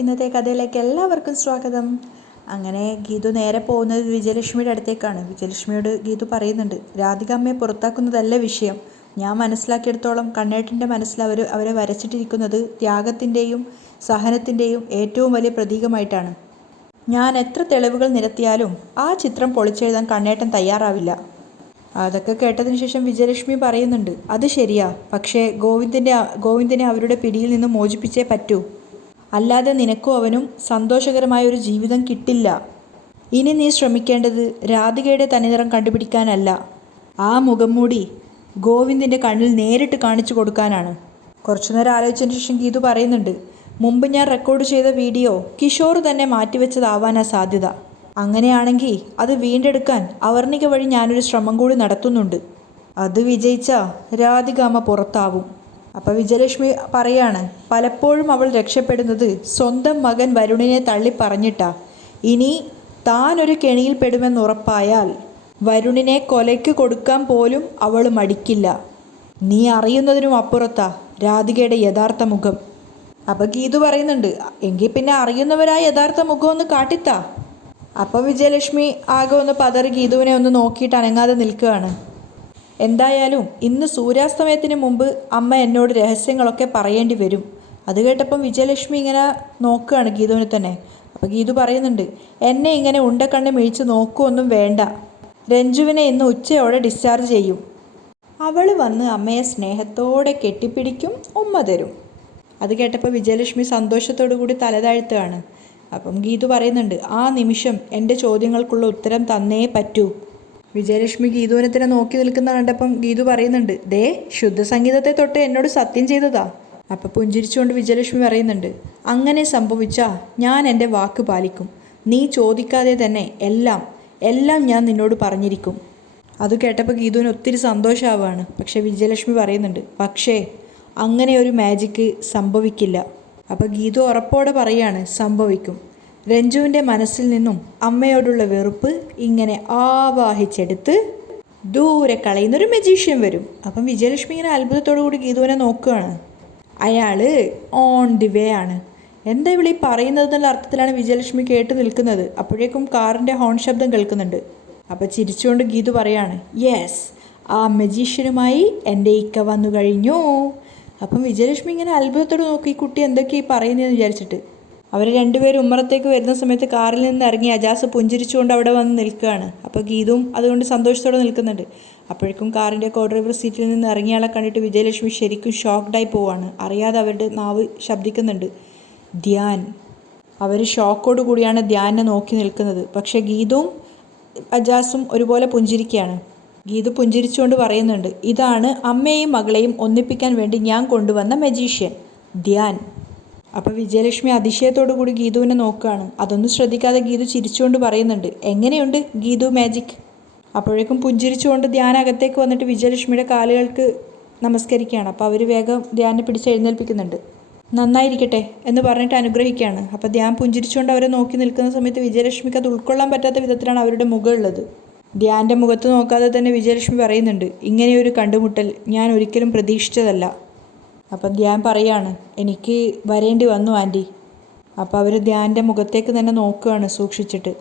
ഇന്നത്തെ കഥയിലേക്ക് എല്ലാവർക്കും സ്വാഗതം. അങ്ങനെ ഗീതു നേരെ പോകുന്നത് വിജയലക്ഷ്മിയുടെ അടുത്തേക്കാണ്. വിജയലക്ഷ്മിയോട് ഗീതു പറയുന്നുണ്ട്, രാധിക അമ്മയെ പുറത്താക്കുന്നതല്ല വിഷയം. ഞാൻ മനസ്സിലാക്കിയെടുത്തോളം കണ്ണേട്ടൻ്റെ മനസ്സിൽ അവരെ വരച്ചിട്ടിരിക്കുന്നത് ത്യാഗത്തിൻ്റെയും സഹനത്തിൻ്റെയും ഏറ്റവും വലിയ പ്രതീകമായിട്ടാണ്. ഞാൻ എത്ര തെളിവുകൾ നിരത്തിയാലും ആ ചിത്രം പൊളിച്ചെഴുതാൻ കണ്ണേട്ടൻ തയ്യാറാവില്ല. അതൊക്കെ കേട്ടതിന് ശേഷം വിജയലക്ഷ്മി പറയുന്നുണ്ട്, അത് ശരിയാ, പക്ഷേ ഗോവിന്ദനെ അവരുടെ പിടിയിൽ നിന്ന് മോചിപ്പിച്ചേ പറ്റൂ. അല്ലാതെ നിനക്കും അവനും സന്തോഷകരമായ ഒരു ജീവിതം കിട്ടില്ല. ഇനി നീ ശ്രമിക്കേണ്ടത് രാധികയുടെ തനിനിറം കണ്ടുപിടിക്കാനല്ല, ആ മുഖം മൂടി ഗോവിന്ദിൻ്റെ കണ്ണിൽ നേരിട്ട് കാണിച്ചു കൊടുക്കാനാണ്. കുറച്ചുനേരം ആലോചിച്ചതിന് ശേഷം ഗീതു പറയുന്നുണ്ട്, മുമ്പ് ഞാൻ റെക്കോർഡ് ചെയ്ത വീഡിയോ കിഷോർ തന്നെ മാറ്റിവെച്ചതാവാനാ സാധ്യത. അങ്ങനെയാണെങ്കിൽ അത് വീണ്ടെടുക്കാൻ അവർണിക വഴി ഞാനൊരു ശ്രമം കൂടി നടത്തുന്നുണ്ട്. അത് വിജയിച്ചാൽ രാധിക അമ്മ പുറത്താവും. അപ്പോൾ വിജയലക്ഷ്മി പറയാണ്, പലപ്പോഴും അവൾ രക്ഷപ്പെടുന്നത് സ്വന്തം മകൻ വരുണിനെ തള്ളി പറഞ്ഞിട്ടാ. ഇനി താനൊരു കെണിയിൽ പെടുമെന്നുറപ്പായാൽ വരുണിനെ കൊലയ്ക്ക് കൊടുക്കാൻ പോലും അവൾ മടിക്കില്ല. നീ അറിയുന്നതിനും അപ്പുറത്താ രാധികയുടെ യഥാർത്ഥ മുഖം. അപ്പോൾ ഗീതു പറയുന്നുണ്ട്, എങ്കിൽ പിന്നെ അറിയുന്നവരായ യഥാർത്ഥ മുഖം ഒന്ന് കാട്ടിത്താ. അപ്പോൾ വിജയലക്ഷ്മി ആകെ ഒന്ന് പതറി ഗീതുവിനെ ഒന്ന് നോക്കിയിട്ട് അനങ്ങാതെ നിൽക്കുകയാണ്. എന്തായാലും ഇന്ന് സൂര്യാസ്തമയത്തിന് മുമ്പ് അമ്മ എന്നോട് രഹസ്യങ്ങളൊക്കെ പറയേണ്ടി വരും. അത് കേട്ടപ്പം വിജയലക്ഷ്മി ഇങ്ങനെ നോക്കുകയാണ് ഗീതുവിനെ തന്നെ. അപ്പോൾ ഗീതു പറയുന്നുണ്ട്, എന്നെ ഇങ്ങനെ ഉണ്ടക്കണ്ണ് മിഴിച്ച് നോക്കുകയൊന്നും വേണ്ട. രഞ്ജുവിനെ ഇന്ന് ഉച്ചയോടെ ഡിസ്ചാർജ് ചെയ്യും. അവൾ വന്ന് അമ്മയെ സ്നേഹത്തോടെ കെട്ടിപ്പിടിക്കും, ഉമ്മ തരും. അത് കേട്ടപ്പോൾ വിജയലക്ഷ്മി സന്തോഷത്തോടു കൂടി തലതാഴ്ത്തുകയാണ്. അപ്പം ഗീതു പറയുന്നുണ്ട്, ആ നിമിഷം എൻ്റെ ചോദ്യങ്ങൾക്കുള്ള ഉത്തരം തന്നേ പറ്റൂ. വിജയലക്ഷ്മി ഗീതുവിനെ തന്നെ നോക്കി നിൽക്കുന്ന കണ്ടപ്പം ഗീതു പറയുന്നുണ്ട്, ദേ ശുദ്ധസംഗീതത്തെ തൊട്ട് എന്നോട് സത്യം ചെയ്തതാ. അപ്പം പുഞ്ചിരിച്ചുകൊണ്ട് വിജയലക്ഷ്മി പറയുന്നുണ്ട്, അങ്ങനെ സംഭവിച്ചാൽ ഞാൻ എൻ്റെ വാക്ക് പാലിക്കും. നീ ചോദിക്കാതെ തന്നെ എല്ലാം ഞാൻ നിന്നോട് പറഞ്ഞിരിക്കും. അത് കേട്ടപ്പോൾ ഗീതുവിന് ഒത്തിരി സന്തോഷമാവുകയാണ്. പക്ഷേ വിജയലക്ഷ്മി പറയുന്നുണ്ട്, പക്ഷേ അങ്ങനെ ഒരു മാജിക്ക് സംഭവിക്കില്ല. അപ്പോൾ ഗീതു ഉറപ്പോടെ പറയാണ്, സംഭവിക്കും. രഞ്ജുവിൻ്റെ മനസ്സിൽ നിന്നും അമ്മയോടുള്ള വെറുപ്പ് ഇങ്ങനെ ആവാഹിച്ചെടുത്ത് ദൂരെ കളയുന്നൊരു മജീഷ്യൻ വരും. അപ്പം വിജയലക്ഷ്മി ഇങ്ങനെ അത്ഭുതത്തോടു കൂടി ഗീതുവിനെ നോക്കുകയാണ്. അയാൾ ഓൺ ദി വേ ആണ്. എന്താ ഇവിടെ ഈ പറയുന്നത് എന്നുള്ള അർത്ഥത്തിലാണ് വിജയലക്ഷ്മി കേട്ട് നിൽക്കുന്നത്. അപ്പോഴേക്കും കാറിൻ്റെ ഹോൺ ശബ്ദം കേൾക്കുന്നുണ്ട്. അപ്പോൾ ചിരിച്ചുകൊണ്ട് ഗീതു പറയാണ്, യെസ്, ആ മജീഷ്യനുമായി എൻ്റെ ഇക്ക വന്നു കഴിഞ്ഞു. അപ്പം വിജയലക്ഷ്മി ഇങ്ങനെ അത്ഭുതത്തോട് നോക്കി, ഈ കുട്ടി എന്തൊക്കെയാണ് ഈ പറയുന്നതെന്ന് വിചാരിച്ചിട്ട്. അവർ രണ്ടുപേരും ഉമ്മറത്തേക്ക് വരുന്ന സമയത്ത് കാറിൽ നിന്ന് ഇറങ്ങി അജാസ് പുഞ്ചിരിച്ചുകൊണ്ട് അവിടെ വന്ന് നിൽക്കുകയാണ്. അപ്പോൾ ഗീതുവും അതുകൊണ്ട് സന്തോഷത്തോടെ നിൽക്കുന്നുണ്ട്. അപ്പോഴേക്കും കാറിൻ്റെ കോ ഡ്രൈവർ സീറ്റിൽ നിന്ന് ഇറങ്ങിയാളെ കണ്ടിട്ട് വിജയലക്ഷ്മി ശരിക്കും ഷോക്ക്ഡായി പോവാണ്. അറിയാതെ അവരുടെ നാവ് ശബ്ദിക്കുന്നുണ്ട്, ധ്യാൻ. അവർ ഷോക്കോട് കൂടിയാണ് ധ്യാനെ നോക്കി നിൽക്കുന്നത്. പക്ഷേ ഗീതുവും അജാസും ഒരുപോലെ പുഞ്ചിരിക്കുകയാണ്. ഗീതു പുഞ്ചിരിച്ചുകൊണ്ട് പറയുന്നുണ്ട്, ഇതാണ് അമ്മയെയും മകളെയും ഒന്നിപ്പിക്കാൻ വേണ്ടി ഞാൻ കൊണ്ടുവന്ന മജീഷ്യൻ, ധ്യാൻ. അപ്പോൾ വിജയലക്ഷ്മി അതിശയത്തോടു കൂടി ഗീതുവിനെ നോക്കുകയാണ്. അതൊന്നും ശ്രദ്ധിക്കാതെ ഗീതു ചിരിച്ചുകൊണ്ട് പറയുന്നുണ്ട്, എങ്ങനെയുണ്ട് ഗീതു മാജിക്? അപ്പോഴേക്കും പുഞ്ചിരിച്ചുകൊണ്ട് ധ്യാൻ അകത്തേക്ക് വന്നിട്ട് വിജയലക്ഷ്മിയുടെ കാലുകൾക്ക് നമസ്കരിക്കുകയാണ്. അപ്പോൾ അവർ വേഗം ധ്യാനെ പിടിച്ച് എഴുന്നേൽപ്പിക്കുന്നുണ്ട്. നന്നായിരിക്കട്ടെ എന്ന് പറഞ്ഞിട്ട് അനുഗ്രഹിക്കുകയാണ്. അപ്പോൾ ധ്യാൻ പുഞ്ചിരിച്ചുകൊണ്ട് അവരെ നോക്കി നിൽക്കുന്ന സമയത്ത് വിജയലക്ഷ്മിക്ക് അത് ഉൾക്കൊള്ളാൻ പറ്റാത്ത വിധത്തിലാണ് അവരുടെ മുഖമുള്ളത്. ധ്യാൻ്റെ മുഖത്ത് നോക്കാതെ തന്നെ വിജയലക്ഷ്മി പറയുന്നുണ്ട്, ഇങ്ങനെയൊരു കണ്ടുമുട്ടൽ ഞാൻ ഒരിക്കലും പ്രതീക്ഷിച്ചതല്ല. അപ്പം ധ്യാൻ പറയാണ്, എനിക്ക് വരേണ്ടി വന്നു ആൻറ്റി. അപ്പോൾ അവർ ധ്യാൻ്റെ മുഖത്തേക്ക് തന്നെ നോക്കുകയാണ് സൂക്ഷിച്ചിട്ട്.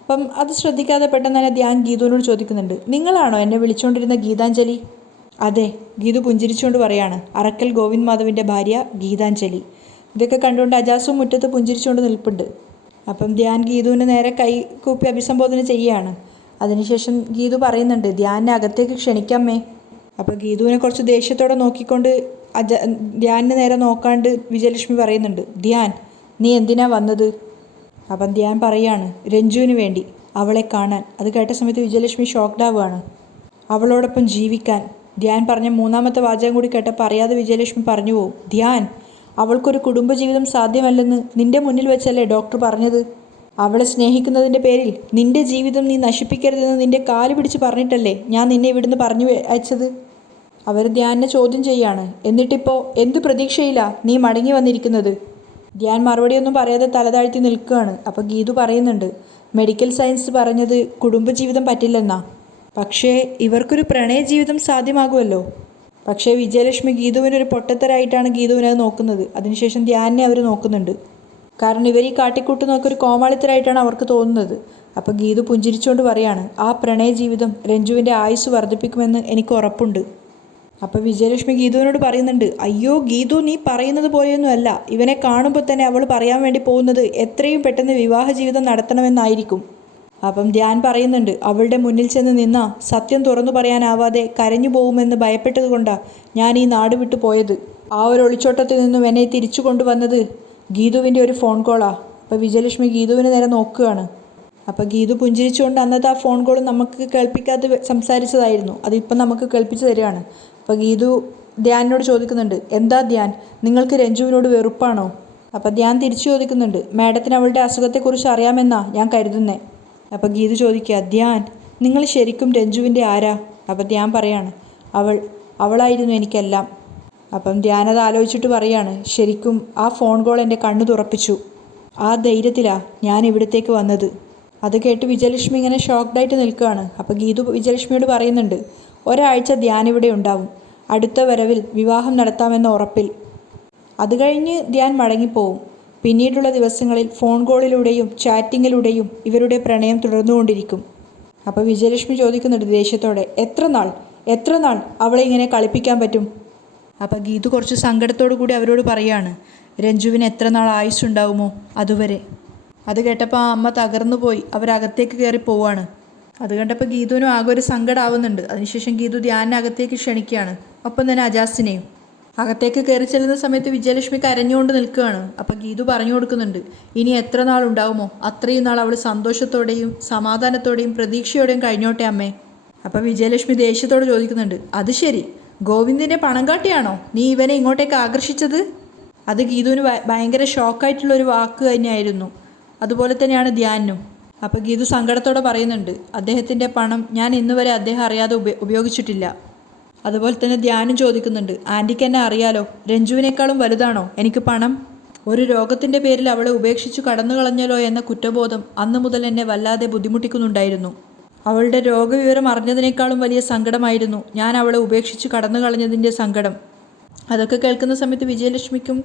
അപ്പം അത് ശ്രദ്ധിക്കാതെ പെട്ടെന്ന് തന്നെ ധ്യാൻ ഗീതുവിനോട് ചോദിക്കുന്നുണ്ട്, നിങ്ങളാണോ എന്നെ വിളിച്ചുകൊണ്ടിരുന്ന ഗീതാഞ്ജലി? അതെ, ഗീതു പുഞ്ചിരിച്ചുകൊണ്ട് പറയാണ്, അറക്കൽ ഗോവിന്ദ് മാധവിൻ്റെ ഭാര്യ ഗീതാഞ്ജലി. ഇതൊക്കെ കണ്ടുകൊണ്ട് അജാസും മുറ്റത്ത് പുഞ്ചിരിച്ചുകൊണ്ട് നിൽപ്പുണ്ട്. അപ്പം ധ്യാൻ ഗീതുവിന് നേരെ കൈ കൂപ്പി അഭിസംബോധന ചെയ്യുകയാണ്. അതിനുശേഷം ഗീതു പറയുന്നുണ്ട്, ധ്യാനെ അകത്തേക്ക് ക്ഷണിക്കാമേ. അപ്പോൾ ഗീതുവിനെ കുറച്ച് ദേഷ്യത്തോടെ നോക്കിക്കൊണ്ട് ധ്യാനിന് നേരെ നോക്കാണ്ട് വിജയലക്ഷ്മി പറയുന്നുണ്ട്, ധ്യാൻ, നീ എന്തിനാ വന്നത്? അപ്പം ധ്യാൻ പറയാണ്, രഞ്ജുവിന് വേണ്ടി, അവളെ കാണാൻ. അത് കേട്ട സമയത്ത് വിജയലക്ഷ്മി ഷോക്ക്ഡാവുകയാണ്. അവളോടൊപ്പം ജീവിക്കാൻ. ധ്യാൻ പറഞ്ഞ മൂന്നാമത്തെ വാചകം കൂടി കേട്ടപ്പോൾ അറിയാതെ വിജയലക്ഷ്മി പറഞ്ഞു പോവും, ധ്യാൻ, അവൾക്കൊരു കുടുംബജീവിതം സാധ്യമല്ലെന്ന് നിൻ്റെ മുന്നിൽ വെച്ചല്ലേ ഡോക്ടർ പറഞ്ഞത്? അവളെ സ്നേഹിക്കുന്നതിൻ്റെ പേരിൽ നിൻ്റെ ജീവിതം നീ നശിപ്പിക്കരുതെന്ന് നിൻ്റെ കാല് പിടിച്ച് പറഞ്ഞിട്ടല്ലേ ഞാൻ നിന്നെ ഇവിടുന്ന് പറഞ്ഞു അയച്ചത്? അവർ ധ്യാനെ ചോദ്യം ചെയ്യാണ്. എന്നിട്ടിപ്പോൾ എന്ത് പ്രതീക്ഷയില്ല നീ മടങ്ങി വന്നിരിക്കുന്നത്? ധ്യാൻ മറുപടിയൊന്നും പറയാതെ തലതാഴ്ത്തി നിൽക്കുകയാണ്. അപ്പോൾ ഗീതു പറയുന്നുണ്ട്, മെഡിക്കൽ സയൻസ് പറഞ്ഞത് കുടുംബജീവിതം പറ്റില്ലെന്നാ. പക്ഷേ ഇവർക്കൊരു പ്രണയ ജീവിതം സാധ്യമാകുമല്ലോ. പക്ഷേ വിജയലക്ഷ്മി ഗീതുവിനൊരു പൊട്ടത്തരായിട്ടാണ് ഗീതുവിനെ നോക്കുന്നത്. അതിനുശേഷം ധ്യാനെ അവർ നോക്കുന്നുണ്ട്. കാരണം ഇവർ ഈ കാട്ടിക്കൂട്ടുന്നതൊക്കെ ഒരു കോമാളിത്തരായിട്ടാണ് അവർക്ക് തോന്നുന്നത്. അപ്പോൾ ഗീതു പുഞ്ചിരിച്ചുകൊണ്ട് പറയാണ്, ആ പ്രണയ ജീവിതം രഞ്ജുവിൻ്റെ ആയുസ് വർദ്ധിപ്പിക്കുമെന്ന് എനിക്ക് ഉറപ്പുണ്ട്. അപ്പോൾ വിജയലക്ഷ്മി ഗീതുവിനോട് പറയുന്നുണ്ട്, അയ്യോ ഗീതു, നീ പറയുന്നത് പോലെയൊന്നുമല്ല. ഇവനെ കാണുമ്പോൾ തന്നെ അവൾ പറയാൻ വേണ്ടി പോകുന്നത് എത്രയും പെട്ടെന്ന് വിവാഹ ജീവിതം നടത്തണമെന്നായിരിക്കും. അപ്പം ധ്യാൻ പറയുന്നുണ്ട്, അവളുടെ മുന്നിൽ ചെന്ന് നിന്നാ സത്യം തുറന്നു പറയാനാവാതെ കരഞ്ഞു പോകുമെന്ന് ഭയപ്പെട്ടത് കൊണ്ടാണ് ഞാൻ ഈ നാട് വിട്ടു പോയത്. ആ ഒരു ഒളിച്ചോട്ടത്തിൽ നിന്നും എന്നെ തിരിച്ചു കൊണ്ടുവന്നത് ഗീതുവിൻ്റെ ഒരു ഫോൺ കോളാണ്. അപ്പോൾ വിജയലക്ഷ്മി ഗീതുവിന് നേരെ നോക്കുകയാണ്. അപ്പോൾ ഗീതു പുഞ്ചിരിച്ചുകൊണ്ട് അന്നത്തെ ആ ഫോൺ കോൾ നമുക്ക് കേൾപ്പിക്കാതെ സംസാരിച്ചതായിരുന്നു, അതിപ്പം നമുക്ക് കേൾപ്പിച്ച് തരികയാണ്. അപ്പോൾ ഗീതു ധ്യാനിനോട് ചോദിക്കുന്നുണ്ട്, എന്താ ധ്യാൻ, നിങ്ങൾക്ക് രഞ്ജുവിനോട് വെറുപ്പാണോ? അപ്പോൾ ധ്യാൻ തിരിച്ചു ചോദിക്കുന്നുണ്ട്, മാഡത്തിന് അവളുടെ അസുഖത്തെക്കുറിച്ച് അറിയാമെന്നാ ഞാൻ കരുതുന്നേ. അപ്പോൾ ഗീതു ചോദിക്കുക, ധ്യാൻ, നിങ്ങൾ ശരിക്കും രഞ്ജുവിൻ്റെ ആരാ? അപ്പോൾ ധ്യാൻ പറയാണ്, അവളായിരുന്നു എനിക്കെല്ലാം. അപ്പം ധ്യാൻ അത് ആലോചിച്ചിട്ട് പറയാണ്, ശരിക്കും ആ ഫോൺ കോൾ എൻ്റെ കണ്ണു തുറപ്പിച്ചു. ആ ധൈര്യത്തിലാണ് ഞാൻ ഇവിടത്തേക്ക് വന്നത്. അത് കേട്ട് വിജയലക്ഷ്മി ഇങ്ങനെ ഷോക്ക്ഡായിട്ട് നിൽക്കുകയാണ്. അപ്പോൾ ഗീതു വിജയലക്ഷ്മിയോട് പറയുന്നുണ്ട്, ഒരാഴ്ച ധ്യാൻ ഇവിടെ ഉണ്ടാവും, അടുത്ത വരവിൽ വിവാഹം നടത്താമെന്ന ഉറപ്പിൽ. അത് കഴിഞ്ഞ് ധ്യാൻ മടങ്ങിപ്പോവും. പിന്നീടുള്ള ദിവസങ്ങളിൽ ഫോൺ കോളിലൂടെയും ചാറ്റിങ്ങിലൂടെയും ഇവരുടെ പ്രണയം തുടർന്നുകൊണ്ടിരിക്കും. അപ്പോൾ വിജയലക്ഷ്മി ചോദിക്കുന്നുണ്ട് ദേഷ്യത്തോടെ, എത്ര നാൾ അവളെ ഇങ്ങനെ കളിപ്പിക്കാൻ പറ്റും? അപ്പോൾ ഗീതു കുറച്ച് സങ്കടത്തോടു കൂടി അവരോട് പറയാണ്, രഞ്ജുവിന് എത്ര നാൾ ആയുസ്സുണ്ടാവുമോ അതുവരെ. അത് കേട്ടപ്പോൾ ആ അമ്മ തകർന്നു പോയി അവരകത്തേക്ക് കയറി പോവാണ്. അത് കണ്ടപ്പോൾ ഗീതുവിനും ആകെ ഒരു സങ്കടമാവുന്നുണ്ട്. അതിനുശേഷം ഗീതു ധ്യാനിനെ അകത്തേക്ക് ക്ഷണിക്കുകയാണ്, ഒപ്പം തന്നെ അജാസിനെയും. അകത്തേക്ക് കയറി ചെല്ലുന്ന സമയത്ത് വിജയലക്ഷ്മി കരഞ്ഞുകൊണ്ട് നിൽക്കുകയാണ്. അപ്പോൾ ഗീതു പറഞ്ഞു കൊടുക്കുന്നുണ്ട്, ഇനി എത്ര നാളുണ്ടാവുമോ അത്രയും നാൾ അവൾ സന്തോഷത്തോടെയും സമാധാനത്തോടെയും പ്രതീക്ഷയോടെയും കഴിഞ്ഞോട്ടെ അമ്മേ. അപ്പോൾ വിജയലക്ഷ്മി ദേഷ്യത്തോട് ചോദിക്കുന്നുണ്ട്, അത് ശരി, ഗോവിന്ദിൻ്റെ പണം കാട്ടിയാണോ നീ ഇവനെ ഇങ്ങോട്ടേക്ക് ആകർഷിച്ചത്? അത് ഗീതുവിന് ഭയങ്കര ഷോക്കായിട്ടുള്ളൊരു വാക്ക് തന്നെയായിരുന്നു. അതുപോലെ തന്നെയാണ് ധ്യാനും. അപ്പോൾ ഗീതു സങ്കടത്തോടെ പറയുന്നുണ്ട്, അദ്ദേഹത്തിൻ്റെ പണം ഞാൻ ഇന്നുവരെ അദ്ദേഹം അറിയാതെ ഉപയോഗിച്ചിട്ടില്ല. അതുപോലെ തന്നെ ധ്യാനും ചോദിക്കുന്നുണ്ട്, ആൻറ്റിക്ക് എന്നെ അറിയാലോ, രഞ്ജുവിനേക്കാളും വലുതാണോ എനിക്ക് പണം? ഒരു രോഗത്തിൻ്റെ പേരിൽ അവളെ ഉപേക്ഷിച്ചു കടന്നു കളഞ്ഞല്ലോ എന്ന കുറ്റബോധം അന്നു മുതൽ എന്നെ വല്ലാതെ ബുദ്ധിമുട്ടിക്കുന്നുണ്ടായിരുന്നു. അവളുടെ രോഗവിവരം അറിഞ്ഞതിനേക്കാളും വലിയ സങ്കടമായിരുന്നു ഞാൻ അവളെ ഉപേക്ഷിച്ച് കടന്നു കളഞ്ഞതിൻ്റെ സങ്കടം. അതൊക്കെ കേൾക്കുന്ന സമയത്ത് വിജയലക്ഷ്മിക്കും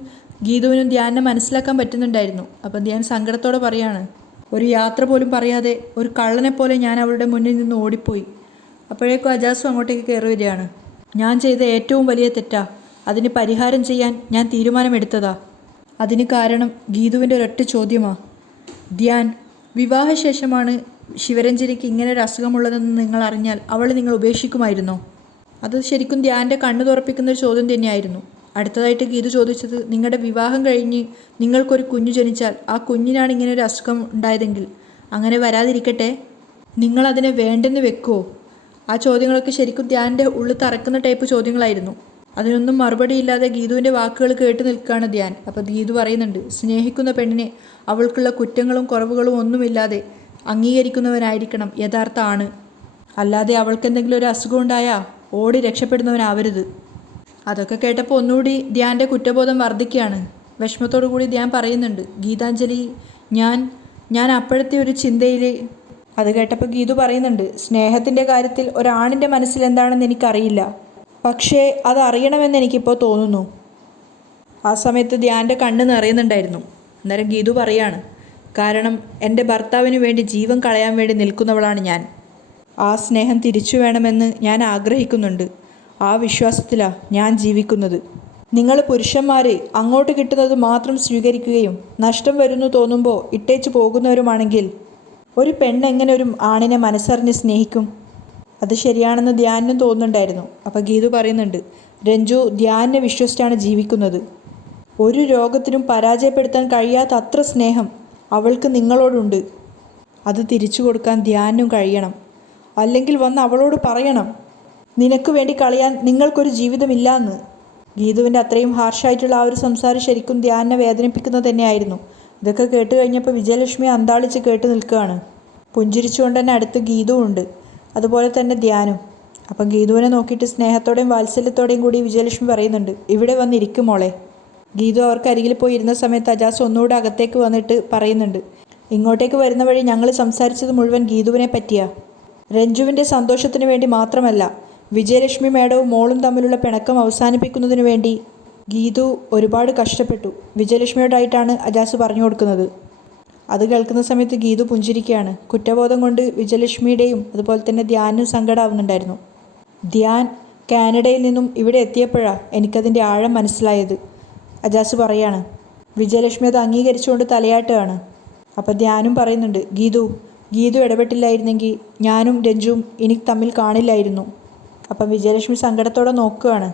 ഗീതുവിനും ധ്യാനിനെ മനസ്സിലാക്കാൻ പറ്റുന്നുണ്ടായിരുന്നു. അപ്പം ധ്യാൻ സങ്കടത്തോടെ പറയാണ്, ഒരു യാത്ര പോലും പറയാതെ ഒരു കള്ളനെ പോലെ ഞാൻ അവളുടെ മുന്നിൽ നിന്ന് ഓടിപ്പോയി. അപ്പോഴേക്കും അജാസും അങ്ങോട്ടേക്ക് കയറി വരികയാണ്. ഞാൻ ചെയ്ത ഏറ്റവും വലിയ തെറ്റാ, അതിന് പരിഹാരം ചെയ്യാൻ ഞാൻ തീരുമാനമെടുത്തതാ. അതിന് കാരണം ഗീതുവിൻ്റെ ഒരൊറ്റ ചോദ്യമാണ്, ധ്യാൻ, വിവാഹശേഷമാണ് ശിവരഞ്ജനിക്ക് ഇങ്ങനെ ഒരു അസുഖമുള്ളതെന്ന് നിങ്ങൾ അറിഞ്ഞാൽ അവൾ നിങ്ങൾ ഉപേക്ഷിക്കുമായിരുന്നോ? അത് ശരിക്കും ധ്യാൻ്റെ കണ്ണു തുറപ്പിക്കുന്ന ഒരു ചോദ്യം തന്നെയായിരുന്നു. അടുത്തതായിട്ട് ഗീതു ചോദിച്ചത്, നിങ്ങളുടെ വിവാഹം കഴിഞ്ഞ് നിങ്ങൾക്കൊരു കുഞ്ഞു ജനിച്ചാൽ ആ കുഞ്ഞിനാണ് ഇങ്ങനെ ഒരു അസുഖം ഉണ്ടായതെങ്കിൽ അങ്ങനെ വരാതിരിക്കട്ടെ, നിങ്ങളതിനെ വേണ്ടെന്ന് വെക്കുമോ? ആ ചോദ്യങ്ങളൊക്കെ ശരിക്കും ധ്യാൻ്റെ ഉള്ളിൽ തറക്കുന്ന ടൈപ്പ് ചോദ്യങ്ങളായിരുന്നു. അതിനൊന്നും മറുപടിയില്ലാതെ ഗീതുവിൻ്റെ വാക്കുകൾ കേട്ട് നിൽക്കുകയാണ് ധ്യാൻ. അപ്പോൾ ഗീതു പറയുന്നുണ്ട്, സ്നേഹിക്കുന്ന പെണ്ണിനെ അവൾക്കുള്ള കുറ്റങ്ങളും കുറവുകളും ഒന്നുമില്ലാതെ അംഗീകരിക്കുന്നവനായിരിക്കണം യഥാർത്ഥ ആണ്. അല്ലാതെ അവൾക്കെന്തെങ്കിലും ഒരു അസുഖം ഉണ്ടായാൽ ഓടി രക്ഷപ്പെടുന്നവനാവരുത്. അതൊക്കെ കേട്ടപ്പോൾ ഒന്നുകൂടി ധ്യാൻ്റെ കുറ്റബോധം വർദ്ധിക്കുകയാണ്. വിഷമത്തോടു കൂടി ധ്യാൻ പറയുന്നുണ്ട്, ഗീതാഞ്ജലി, ഞാൻ അപ്പോഴത്തെ ഒരു ചിന്തയിൽ. അത് കേട്ടപ്പോൾ ഗീതു പറയുന്നുണ്ട്, സ്നേഹത്തിൻ്റെ കാര്യത്തിൽ ഒരാണിൻ്റെ മനസ്സിൽ എന്താണെന്ന് എനിക്കറിയില്ല, പക്ഷേ അതറിയണമെന്ന് എനിക്കിപ്പോൾ തോന്നുന്നു. ആ സമയത്ത് ധ്യാൻ്റെ കണ്ണ് നിറയുന്നുണ്ടായിരുന്നു. അന്നേരം ഗീതു പറയാണ്, കാരണം എൻ്റെ ഭർത്താവിന് വേണ്ടി ജീവൻ കളയാൻ വേണ്ടി നിൽക്കുന്നവളാണ് ഞാൻ. ആ സ്നേഹം തിരിച്ചു വേണമെന്ന് ഞാൻ ആഗ്രഹിക്കുന്നുണ്ട്. ആ വിശ്വാസത്തിലാണ് ഞാൻ ജീവിക്കുന്നത്. നിങ്ങൾ പുരുഷന്മാർ അങ്ങോട്ട് കിട്ടുന്നത് മാത്രം സ്വീകരിക്കുകയും നഷ്ടം വരുന്നു തോന്നുമ്പോൾ ഇട്ടേച്ചു പോകുന്നവരുമാണെങ്കിൽ ഒരു പെണ്ണെങ്ങനെ ഒരു ആണിനെ മനസ്സറിഞ്ഞ് സ്നേഹിക്കും? അത് ശരിയാണെന്ന് ധ്യാനിനും തോന്നുന്നുണ്ടായിരുന്നു. അപ്പോൾ ഗീതു പറയുന്നുണ്ട്, രഞ്ജു ധ്യാനിനെ വിശ്വസിച്ചാണ് ജീവിക്കുന്നത്. ഒരു രോഗത്തിനും പരാജയപ്പെടുത്താൻ കഴിയാത്ത അത്ര സ്നേഹം അവൾക്ക് നിങ്ങളോടുണ്ട്. അത് തിരിച്ചു കൊടുക്കാൻ ധ്യാനും കഴിയണം. അല്ലെങ്കിൽ വന്ന് അവളോട് പറയണം, നിനക്ക് വേണ്ടി കളയാൻ നിങ്ങൾക്കൊരു ജീവിതമില്ല എന്ന്. ഗീതുവിൻ്റെ അത്രയും ഹാർഷായിട്ടുള്ള ആ ഒരു സംസാരം ശരിക്കും ധ്യാനിനെ വേദനിപ്പിക്കുന്നത് തന്നെയായിരുന്നു. ഇതൊക്കെ കേട്ട് കഴിഞ്ഞപ്പോൾ വിജയലക്ഷ്മി അന്താളിച്ച് കേട്ട് നിൽക്കുകയാണ്. പുഞ്ചിരിച്ചുകൊണ്ട് തന്നെ അടുത്ത് ഗീതുവും ഉണ്ട്, അതുപോലെ തന്നെ ധ്യാനും. അപ്പം ഗീതുവിനെ നോക്കിയിട്ട് സ്നേഹത്തോടെയും വാത്സല്യത്തോടെയും കൂടി വിജയലക്ഷ്മി പറയുന്നുണ്ട്, ഇവിടെ വന്നിരിക്കും മോളെ. ഗീതു അവർക്ക് അരികിൽ പോയി ഇരുന്ന സമയത്ത് അജാസ് ഒന്നുകൂടെ അകത്തേക്ക് വന്നിട്ട് പറയുന്നുണ്ട്, ഇങ്ങോട്ടേക്ക് വരുന്ന വഴി ഞങ്ങൾ സംസാരിച്ചത് മുഴുവൻ ഗീതുവിനെ പറ്റിയാ. രഞ്ജുവിൻ്റെ സന്തോഷത്തിന് വേണ്ടി മാത്രമല്ല, വിജയലക്ഷ്മി മേഡവും മോളും തമ്മിലുള്ള പിണക്കം അവസാനിപ്പിക്കുന്നതിനു വേണ്ടി ഗീതു ഒരുപാട് കഷ്ടപ്പെട്ടു. വിജയലക്ഷ്മിയോടായിട്ടാണ് അജാസ് പറഞ്ഞു കൊടുക്കുന്നത്. അത് കേൾക്കുന്ന സമയത്ത് ഗീതു പുഞ്ചിരിക്കുകയാണ്. കുറ്റബോധം കൊണ്ട് വിജയലക്ഷ്മിയുടെയും അതുപോലെ തന്നെ ധ്യാനും സങ്കടമാവുന്നുണ്ടായിരുന്നു. ധ്യാൻ കാനഡയിൽ നിന്നും ഇവിടെ എത്തിയപ്പോഴാണ് എനിക്കതിൻ്റെ ആഴം മനസ്സിലായത്. അജാസ് പറയാണ്. വിജയലക്ഷ്മി അത് അംഗീകരിച്ചുകൊണ്ട് തലയാട്ടുകയാണ്. അപ്പോൾ ധ്യാനും പറയുന്നുണ്ട്, ഗീതു ഇടപെട്ടില്ലായിരുന്നെങ്കിൽ ഞാനും രഞ്ജുവും ഇനി തമ്മിൽ കാണില്ലായിരുന്നു. അപ്പം വിജയലക്ഷ്മി സങ്കടത്തോടെ നോക്കുകയാണ്.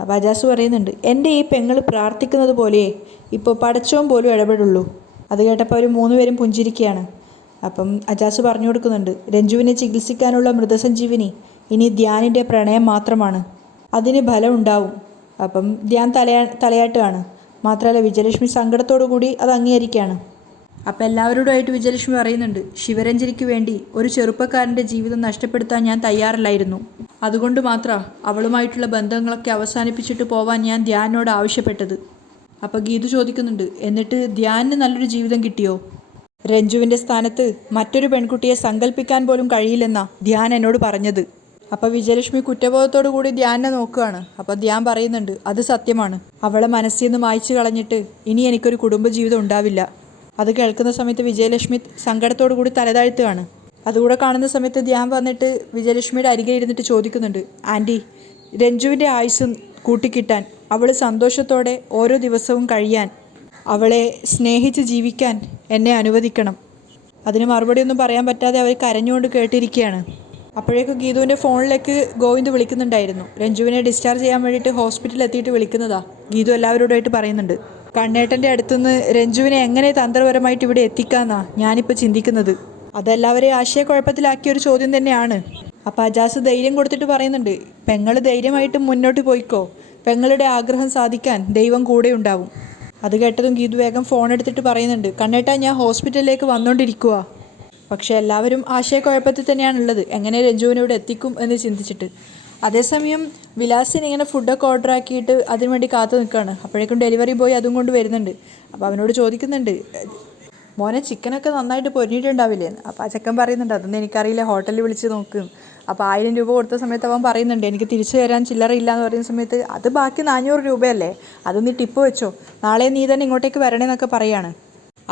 അപ്പോൾ അജാസ് പറയുന്നുണ്ട്, എൻ്റെ ഈ പെങ്ങൾ പ്രാർത്ഥിക്കുന്നത് പോലെയേ ഇപ്പോൾ പടച്ചോൻ പോലും ഇടപെടുള്ളൂ. അത് കേട്ടപ്പോൾ അവർ 3 പേരും പുഞ്ചിരിക്കുകയാണ്. അപ്പം അജാസ് പറഞ്ഞു കൊടുക്കുന്നുണ്ട്, രഞ്ജുവിനെ ചികിത്സിക്കാനുള്ള മൃതസഞ്ജീവിനി ഇനി ധ്യാനിൻ്റെ പ്രണയം മാത്രമാണ്. അതിന് ഫലം ഉണ്ടാവും. അപ്പം ധ്യാൻ തലയാട്ടുകയാണ്. മാത്രമല്ല വിജയലക്ഷ്മി സങ്കടത്തോടു കൂടി അത് അംഗീകരിക്കുകയാണ്. അപ്പം എല്ലാവരോടുമായിട്ട് വിജയലക്ഷ്മി പറയുന്നുണ്ട്, ശിവരഞ്ജനിക്ക് വേണ്ടി ഒരു ചെറുപ്പക്കാരൻ്റെ ജീവിതം നഷ്ടപ്പെടുത്താൻ ഞാൻ തയ്യാറല്ലായിരുന്നു. അതുകൊണ്ട് മാത്രമാണ് അവളുമായിട്ടുള്ള ബന്ധങ്ങളൊക്കെ അവസാനിപ്പിച്ചിട്ട് പോവാൻ ഞാൻ ധ്യാനോട് ആവശ്യപ്പെട്ടത്. അപ്പോൾ ഗീതു ചോദിക്കുന്നുണ്ട്, എന്നിട്ട് ധ്യാനിന് നല്ലൊരു ജീവിതം കിട്ടിയോ? രഞ്ജുവിൻ്റെ സ്ഥാനത്ത് മറ്റൊരു പെൺകുട്ടിയെ സങ്കല്പിക്കാൻ പോലും കഴിയില്ലെന്നാ ധ്യാൻ എന്നോട് പറഞ്ഞത്. അപ്പോൾ വിജയലക്ഷ്മി കുറ്റബോധത്തോടു കൂടി ധ്യാനെ നോക്കുകയാണ്. അപ്പോൾ ധ്യാൻ പറയുന്നുണ്ട്, അത് സത്യമാണ്. അവളെ മനസ്സിൽ നിന്ന് മായ്ച്ചു കളഞ്ഞിട്ട് ഇനി എനിക്കൊരു കുടുംബജീവിതം ഉണ്ടാവില്ല. അത് കേൾക്കുന്ന സമയത്ത് വിജയലക്ഷ്മി സങ്കടത്തോടു കൂടി തലതാഴ്ത്തുകയാണ്. അതുകൂടെ കാണുന്ന സമയത്ത് ധ്യാൻ വന്നിട്ട് വിജയലക്ഷ്മിയുടെ അരികെ ഇരുന്നിട്ട് ചോദിക്കുന്നുണ്ട്, ആൻറ്റി, രഞ്ജുവിൻ്റെ ആയുസ് കൂട്ടിക്കിട്ടാൻ, അവൾ സന്തോഷത്തോടെ ഓരോ ദിവസവും കഴിയാൻ, അവളെ സ്നേഹിച്ച് ജീവിക്കാൻ എന്നെ അനുവദിക്കണം. അതിന് മറുപടിയൊന്നും പറയാൻ പറ്റാതെ അവർ കരഞ്ഞുകൊണ്ട് കേട്ടിരിക്കുകയാണ്. അപ്പോഴേക്കും ഗീതുവിൻ്റെ ഫോണിലേക്ക് ഗോവിന്ദ് വിളിക്കുന്നുണ്ടായിരുന്നു. രഞ്ജുവിനെ ഡിസ്ചാർജ് ചെയ്യാൻ വേണ്ടിയിട്ട് ഹോസ്പിറ്റലിൽ എത്തിയിട്ട് വിളിക്കുന്നതാ. ഗീതു എല്ലാവരോടായിട്ട് പറയുന്നുണ്ട്, കണ്ണേട്ടൻ്റെ അടുത്തുനിന്ന് രഞ്ജുവിനെ എങ്ങനെ തന്ത്രപരമായിട്ട് ഇവിടെ എത്തിക്കാമെന്നാ ഞാനിപ്പോൾ ചിന്തിക്കുന്നത്. അതെല്ലാവരെയും ആശയക്കുഴപ്പത്തിലാക്കിയൊരു ചോദ്യം തന്നെയാണ്. അപ്പോൾ അജാസ് ധൈര്യം കൊടുത്തിട്ട് പറയുന്നുണ്ട്, പെങ്ങൾ ധൈര്യമായിട്ട് മുന്നോട്ട് പോയിക്കോ, പെങ്ങളുടെ ആഗ്രഹം സാധിക്കാൻ ദൈവം കൂടെ ഉണ്ടാവും. അത് കേട്ടതും ഗീതു വേഗം ഫോൺ എടുത്തിട്ട് പറയുന്നുണ്ട്, കണ്ണേട്ടാ, ഞാൻ ഹോസ്പിറ്റലിലേക്ക് വന്നുകൊണ്ടിരിക്കുക. പക്ഷേ എല്ലാവരും ആശയക്കുഴപ്പത്തിൽ തന്നെയാണുള്ളത്, എങ്ങനെ രഞ്ജുവിനോട് എത്തിക്കും എന്ന് ചിന്തിച്ചിട്ട്. അതേസമയം വിലാസിന് ഇങ്ങനെ ഫുഡൊക്കെ ഓർഡർ ആക്കിയിട്ട് അതിനുവേണ്ടി കാത്തു നിൽക്കുകയാണ്. അപ്പോഴേക്കും ഡെലിവറി ബോയ് അതും കൊണ്ട് വരുന്നുണ്ട്. അപ്പോൾ അവനോട് ചോദിക്കുന്നുണ്ട്, മോനെ ചിക്കനൊക്കെ നന്നായിട്ട് പൊരിഞ്ഞിട്ടുണ്ടാവില്ലേ? അപ്പോൾ ആ ചെക്കൻ പറയുന്നുണ്ട്, അതൊന്നും എനിക്കറിയില്ല, ഹോട്ടലിൽ വിളിച്ച് നോക്കും. അപ്പോൾ 1000 രൂപ കൊടുത്ത സമയത്ത് അവൻ പറയുന്നുണ്ട്, എനിക്ക് തിരിച്ചു തരാൻ ചില്ലറയില്ല എന്ന് പറയുന്ന സമയത്ത്, അത് ബാക്കി 400 രൂപയല്ലേ, അത് നീ ടിപ്പ് വെച്ചോ, നാളെ നീ തന്നെ ഇങ്ങോട്ടേക്ക് വരണേന്നൊക്കെ പറയാണ്.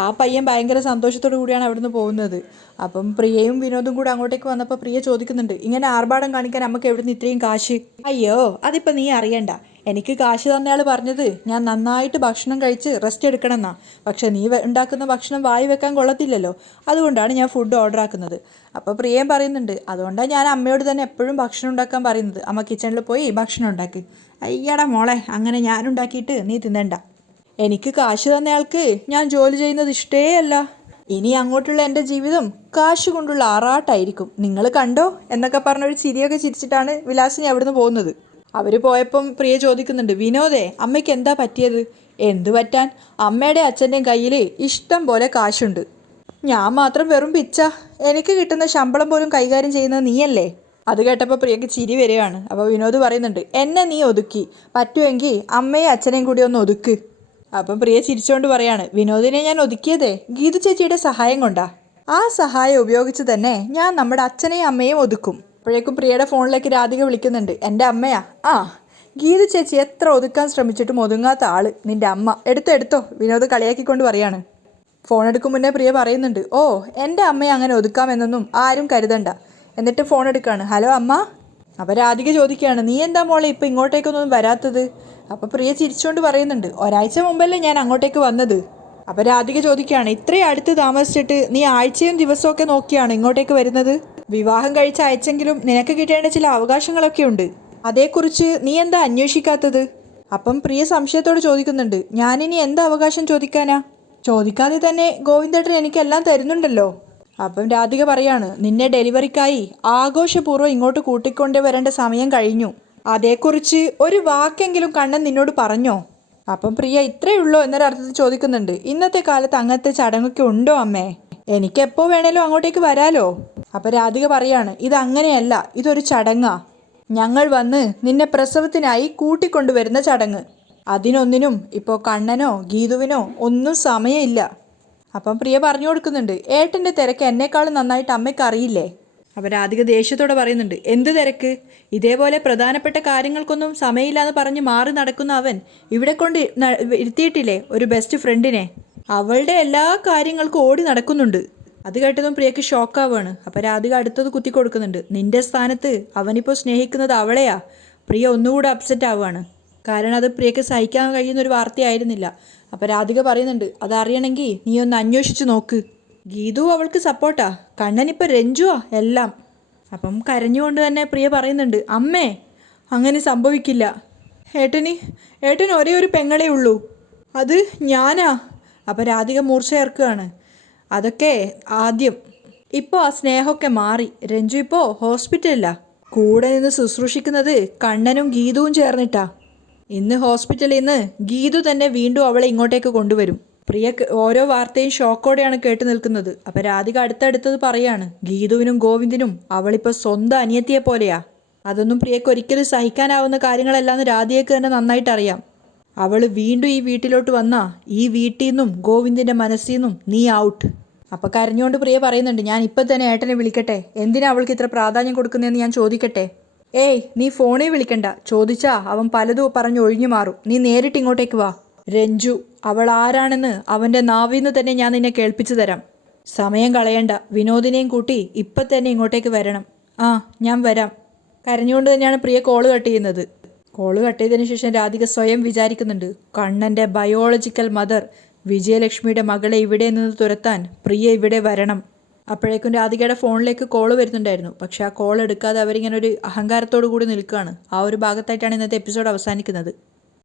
ആ പയ്യൻ ഭയങ്കര സന്തോഷത്തോടു കൂടിയാണ് അവിടുന്ന് പോകുന്നത്. അപ്പം പ്രിയയും വിനോദും കൂടെ അങ്ങോട്ടേക്ക് വന്നപ്പോൾ പ്രിയ ചോദിക്കുന്നുണ്ട്, ഇങ്ങനെ ആർഭാടം കാണിക്കാൻ നമുക്ക് എവിടുന്ന് ഇത്രയും കാശ്? അയ്യോ, അതിപ്പോൾ നീ അറിയണ്ട, എനിക്ക് കാശ് തന്നയാൾ പറഞ്ഞത് ഞാൻ നന്നായിട്ട് ഭക്ഷണം കഴിച്ച് റെസ്റ്റ് എടുക്കണമെന്നാ. പക്ഷേ നീ ഉണ്ടാക്കുന്ന ഭക്ഷണം വായി വെക്കാൻ കൊള്ളത്തില്ലല്ലോ, അതുകൊണ്ടാണ് ഞാൻ ഫുഡ് ഓർഡർ ആക്കുന്നത്. അപ്പോൾ പ്രിയം പറയുന്നുണ്ട്, അതുകൊണ്ടാണ് ഞാൻ അമ്മയോട് തന്നെ എപ്പോഴും ഭക്ഷണം ഉണ്ടാക്കാൻ പറയുന്നത്, അമ്മ കിച്ചണിൽ പോയി ഭക്ഷണം ഉണ്ടാക്കി. അയ്യടാ മോളെ, അങ്ങനെ ഞാനുണ്ടാക്കിയിട്ട് നീ തിന്നണ്ട. എനിക്ക് കാശ് തന്നയാൾക്ക് ഞാൻ ജോലി ചെയ്യുന്നത് ഇഷ്ടേ അല്ല. ഇനി അങ്ങോട്ടുള്ള എൻ്റെ ജീവിതം കാശ് കൊണ്ടുള്ള ആറാട്ടായിരിക്കും, നിങ്ങൾ കണ്ടോ എന്നൊക്കെ പറഞ്ഞൊരു ചിരിയൊക്കെ ചിരിച്ചിട്ടാണ് വിലാസിനി അവിടുന്ന് പോകുന്നത്. അവർ പോയപ്പം പ്രിയ ചോദിക്കുന്നുണ്ട്, വിനോദേ, അമ്മയ്ക്ക് എന്താ പറ്റിയത്? എന്തു പറ്റാൻ, അമ്മയുടെ അച്ഛൻ്റെയും കയ്യിൽ ഇഷ്ടം പോലെ കാശുണ്ട്, ഞാൻ മാത്രം വെറും പിച്ച. എനിക്ക് കിട്ടുന്ന ശമ്പളം പോലും കൈകാര്യം ചെയ്യുന്നത് നീയല്ലേ? അത് കേട്ടപ്പോൾ പ്രിയക്ക് ചിരി വരികയാണ്. അപ്പോൾ വിനോദ് പറയുന്നുണ്ട്, എന്നെ നീ ഒതുക്കി, പറ്റുമെങ്കിൽ അമ്മയും അച്ഛനെയും കൂടി ഒന്ന് ഒതുക്ക്. അപ്പം പ്രിയ ചിരിച്ചുകൊണ്ട് പറയാണ്, വിനോദിനെ ഞാൻ ഒതുക്കിയതേ ഗീതു ചേച്ചിയുടെ സഹായം കൊണ്ടാ. ആ സഹായം ഉപയോഗിച്ച് തന്നെ ഞാൻ നമ്മുടെ അച്ഛനെയും അമ്മയും ഒതുക്കും. അപ്പോഴേക്കും പ്രിയയുടെ ഫോണിലേക്ക് രാധിക വിളിക്കുന്നുണ്ട്, എൻ്റെ അമ്മയാ. ആ, ഗീതു ചേച്ചി എത്ര ഒതുക്കാൻ ശ്രമിച്ചിട്ടും ഒതുങ്ങാത്ത ആള് നിൻ്റെ അമ്മ. എടുത്തോ, വിനോദ് കളിയാക്കിക്കൊണ്ട് പറയാണ്. ഫോൺ എടുക്കും മുന്നേ പ്രിയ പറയുന്നുണ്ട്, ഓ, എൻ്റെ അമ്മയെ അങ്ങനെ ഒതുക്കാമെന്നൊന്നും ആരും കരുതണ്ട. എന്നിട്ട് ഫോൺ എടുക്കുകയാണ്. ഹലോ അമ്മ. അപ്പോൾ രാധിക ചോദിക്കുകയാണ്, നീ എന്താ മോളെ ഇപ്പം ഇങ്ങോട്ടേക്കൊന്നും വരാത്തത്? അപ്പോൾ പ്രിയ ചിരിച്ചുകൊണ്ട് പറയുന്നുണ്ട്, ഒരാഴ്ച മുമ്പല്ലേ ഞാൻ അങ്ങോട്ടേക്ക് വന്നത്. അപ്പോൾ രാധിക ചോദിക്കുകയാണ്, ഇത്രയും അടുത്ത് താമസിച്ചിട്ട് നീ ആഴ്ചയും ദിവസമൊക്കെ നോക്കിയാണ് ഇങ്ങോട്ടേക്ക് വരുന്നത്? വിവാഹം കഴിച്ച അയച്ചെങ്കിലും നിനക്ക് കിട്ടേണ്ട ചില അവകാശങ്ങളൊക്കെ ഉണ്ട്, അതേക്കുറിച്ച് നീ എന്താ അന്വേഷിക്കാത്തത്? അപ്പം പ്രിയ സംശയത്തോട് ചോദിക്കുന്നുണ്ട്, ഞാനിനി എന്താ അവകാശം ചോദിക്കാനാ? ചോദിക്കാതെ തന്നെ ഗോവിന്ദേട്ടൻ എനിക്കെല്ലാം തരുന്നുണ്ടല്ലോ. അപ്പം രാധിക പറയാണ്, നിന്നെ ഡെലിവറിക്കായി ആഘോഷപൂർവ്വം ഇങ്ങോട്ട് കൂട്ടിക്കൊണ്ടു വരേണ്ട സമയം കഴിഞ്ഞു, അതേക്കുറിച്ച് ഒരു വാക്കെങ്കിലും കണ്ണൻ നിന്നോട് പറഞ്ഞോ? അപ്പം പ്രിയ ഇത്രയേ ഉള്ളൂ എന്നൊരർത്ഥത്തിൽ ചോദിക്കുന്നുണ്ട്, ഇന്നത്തെ കാലത്ത് അങ്ങനത്തെ ചടങ്ങൊക്കെ ഉണ്ടോ അമ്മേ? എനിക്കെപ്പോൾ വേണേലും അങ്ങോട്ടേക്ക് വരാലോ. അപ്പം രാധിക പറയാണ്, ഇതങ്ങനെയല്ല, ഇതൊരു ചടങ്ങാ. ഞങ്ങൾ വന്ന് നിന്നെ പ്രസവത്തിനായി കൂട്ടിക്കൊണ്ടുവരുന്ന ചടങ്ങ്. അതിനൊന്നിനും ഇപ്പോൾ കണ്ണനോ ഗീതുവിനോ ഒന്നും സമയമില്ല. അപ്പം പ്രിയ പറഞ്ഞു കൊടുക്കുന്നുണ്ട്, ഏട്ടൻ്റെ തിരക്ക് എന്നെക്കാളും നന്നായിട്ട് അമ്മയ്ക്ക് അറിയില്ലേ? അപ്പോൾ രാധിക ദേഷ്യത്തോടെ പറയുന്നുണ്ട്, എന്ത് തിരക്ക്? ഇതേപോലെ പ്രധാനപ്പെട്ട കാര്യങ്ങൾക്കൊന്നും സമയമില്ലാന്ന് പറഞ്ഞ് മാറി നടക്കുന്ന അവൻ ഇവിടെ കൊണ്ട് ഇരുത്തിയിട്ടില്ലേ ഒരു ബെസ്റ്റ് ഫ്രണ്ടിനെ. അവളുടെ എല്ലാ കാര്യങ്ങൾക്കും ഓടി നടക്കുന്നുണ്ട്. അത് കേട്ടതും പ്രിയക്ക് ഷോക്കാവാണ്. അപ്പോൾ രാധിക അടുത്തത് കുത്തി കൊടുക്കുന്നുണ്ട്, നിന്റെ സ്ഥാനത്ത് അവനിപ്പോൾ സ്നേഹിക്കുന്നത് അവളെയാ. പ്രിയ ഒന്നുകൂടെ അപ്സെറ്റ് ആവുകയാണ്. കാരണം അത് പ്രിയക്ക് സഹിക്കാൻ കഴിയുന്ന ഒരു വാർത്തയായിരുന്നില്ല. അപ്പോൾ രാധിക പറയുന്നുണ്ട്, അതറിയണമെങ്കിൽ നീ ഒന്ന് അന്വേഷിച്ച് നോക്ക്. ഗീതു അവൾക്ക് സപ്പോർട്ടാ, കണ്ണനിപ്പോൾ രഞ്ജുവാ എല്ലാം. അപ്പം കരഞ്ഞുകൊണ്ട് തന്നെ പ്രിയ പറയുന്നുണ്ട്, അമ്മേ അങ്ങനെ സംഭവിക്കില്ല. ഏട്ടന് ഒരേ ഒരു പെങ്ങളേ ഉള്ളൂ, അത് ഞാനാ. അപ്പോൾ രാധിക മൂർച്ചയേർക്കുകയാണ്. അതൊക്കെ ആദ്യം, ഇപ്പോൾ ആ സ്നേഹമൊക്കെ മാറി. രഞ്ജു ഇപ്പോൾ ഹോസ്പിറ്റലിലാ. കൂടെ നിന്ന് ശുശ്രൂഷിക്കുന്നത് കണ്ണനും ഗീതുവും ചേർന്നിട്ടാ. ഇന്ന് ഹോസ്പിറ്റലിൽ നിന്ന് ഗീതു തന്നെ വീണ്ടും അവളെ ഇങ്ങോട്ടേക്ക് കൊണ്ടുവരും. പ്രിയ ഓരോ വാർത്തയും ഷോക്കോടെയാണ് കേട്ടു നിൽക്കുന്നത്. അപ്പം രാധിക അടുത്തടുത്തത് പറയാണ്, ഗീതുവിനും ഗോവിന്ദിനും അവളിപ്പോൾ സ്വന്തം അനിയത്തിയെ പോലെയാ. അതൊന്നും പ്രിയക്ക് ഒരിക്കലും സഹിക്കാനാവുന്ന കാര്യങ്ങളല്ലാന്ന് രാധികയ്ക്ക് തന്നെ നന്നായിട്ട് അറിയാം. അവൾ വീണ്ടും ഈ വീട്ടിലോട്ട് വന്നാ ഈ വീട്ടിൽ നിന്നും ഗോവിന്ദിൻ്റെ മനസ്സിൽ നിന്നും നീ ഔട്ട്. അപ്പം കരഞ്ഞുകൊണ്ട് പ്രിയ പറയുന്നുണ്ട്, ഞാൻ ഇപ്പം തന്നെ ഏട്ടനെ വിളിക്കട്ടെ? എന്തിനാ അവൾക്ക് ഇത്ര പ്രാധാന്യം കൊടുക്കുന്നതെന്ന് ഞാൻ ചോദിക്കട്ടെ? ഏയ്, നീ ഫോണിൽ വിളിക്കണ്ട. ചോദിച്ചാ അവൻ പലതും പറഞ്ഞ് ഒഴിഞ്ഞു മാറും. നീ നേരിട്ട് ഇങ്ങോട്ടേക്ക് വാ. രഞ്ജു അവൾ ആരാണെന്ന് അവൻ്റെ നാവിന്ന് തന്നെ ഞാൻ നിന്നെ കേൾപ്പിച്ചു തരാം. സമയം കളയണ്ട, വിനോദിനെയും കൂട്ടി ഇപ്പം തന്നെ ഇങ്ങോട്ടേക്ക് വരണം. ആ, ഞാൻ വരാം. കരഞ്ഞുകൊണ്ട് തന്നെയാണ് പ്രിയ കോള് കട്ട് ചെയ്യുന്നത്. കോള് കട്ട് ചെയ്തതിന് ശേഷം രാധിക സ്വയം വിചാരിക്കുന്നുണ്ട്, കണ്ണൻ്റെ ബയോളജിക്കൽ മദർ വിജയലക്ഷ്മിയുടെ മകളെ ഇവിടെ നിന്ന് തുരത്താൻ പ്രിയ ഇവിടെ വരണം. അപ്പോഴേക്കും രാധികയുടെ ഫോണിലേക്ക് കോള് വരുന്നുണ്ടായിരുന്നു. പക്ഷെ ആ കോൾ എടുക്കാതെ അവരിങ്ങനെ ഒരു അഹങ്കാരത്തോടു കൂടി നിൽക്കുകയാണ്. ആ ഒരു ഭാഗത്തായിട്ടാണ് ഇന്നത്തെ എപ്പിസോഡ് അവസാനിക്കുന്നത്.